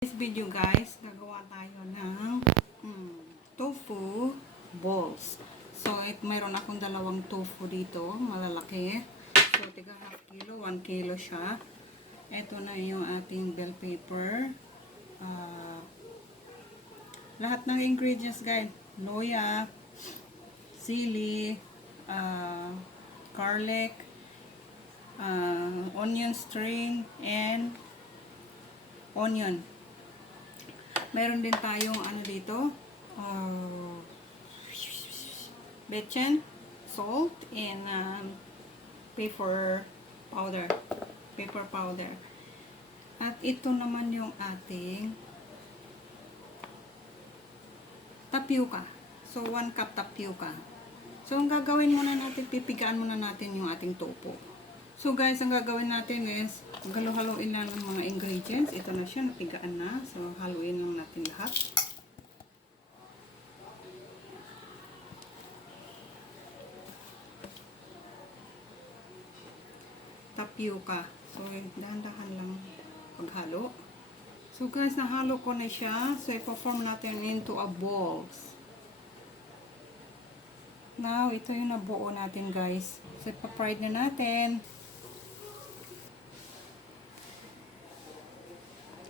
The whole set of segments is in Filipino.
This video guys, gagawa tayo ng tofu balls. So, mayroon akong dalawang tofu dito, malalaki. So, tiga half kilo, 1 kilo siya. Ito na yung ating bell pepper. Lahat ng ingredients guys, loya, sili, garlic, onion string, and onion. Meron din tayong ano dito, bechin, salt, and pepper powder. At ito naman yung ating tapioca. So, 1 cup tapioca. So, ang gagawin muna natin, pipigaan muna natin yung ating tofu. So guys, ang gagawin natin is halo-haloin lang ng mga ingredients. Ito na siya, napigaan na. So haluin lang natin lahat. Tapioca. So dahan-dahan lang paghalo. So guys, nahalo ko na siya. So ipo-form natin into a balls. Now, ito yung nabuo natin guys. So ipa-fried na natin.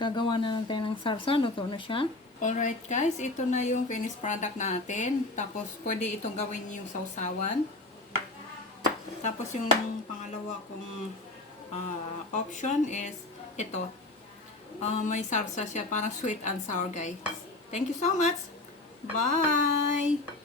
Gagawa na natin ng sarsa. Luto na siya. Alright guys, ito na yung finished product natin. Tapos pwede itong gawin yung sausawan. Tapos yung pangalawa kong option is ito. May sarsa siya. Parang sweet and sour guys. Thank you so much. Bye!